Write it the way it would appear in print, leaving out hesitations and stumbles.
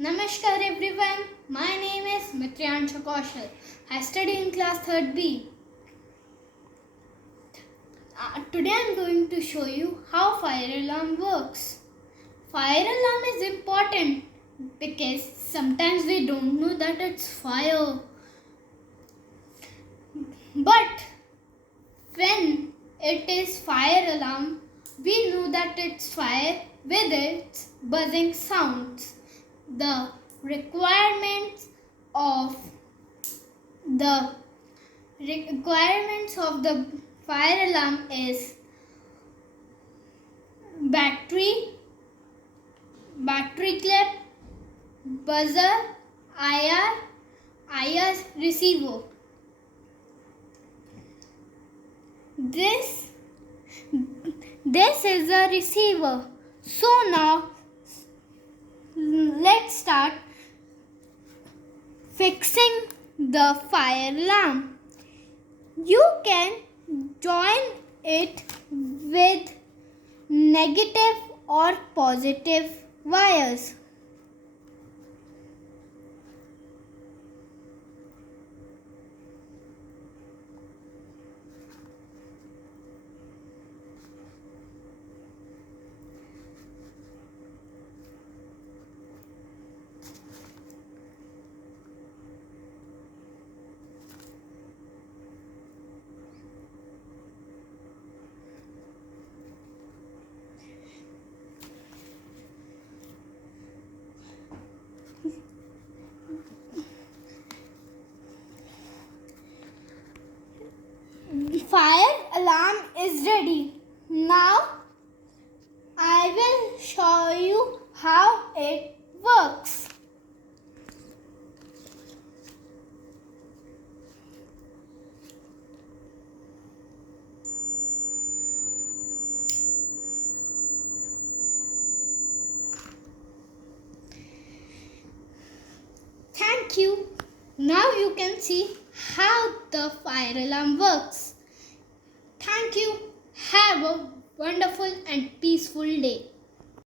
Namaskar everyone, my name is Mitriyanshu Kaushal. I study in class 3rd B. Today I am going to show you how fire alarm works. Fire alarm is important because sometimes we don't know that it's fire. But when it is fire alarm, we know that it's fire with its buzzing sounds. The requirements of the fire alarm is battery clip, buzzer, IR receiver. This is a receiver. So now let's start fixing the fire alarm. You can join it with negative or positive wires. Fire alarm is ready. Now I will show you how it works. Thank you. Now you can see how the fire alarm works. Thank you. Have a wonderful and peaceful day.